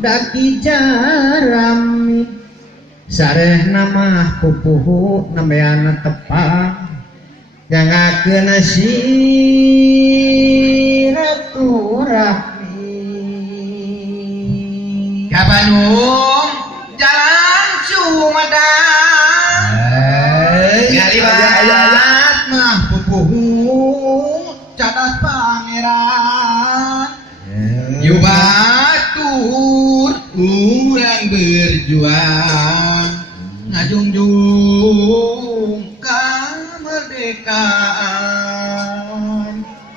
daki jarami sareh nama pupuhu nambeana tepang jangakeun silaturahmi ka Bandung jalan Sumedang ngaliwat mah pupuhu cadas pangeran yu batur urang berjuang ngajungjung kemerdekaan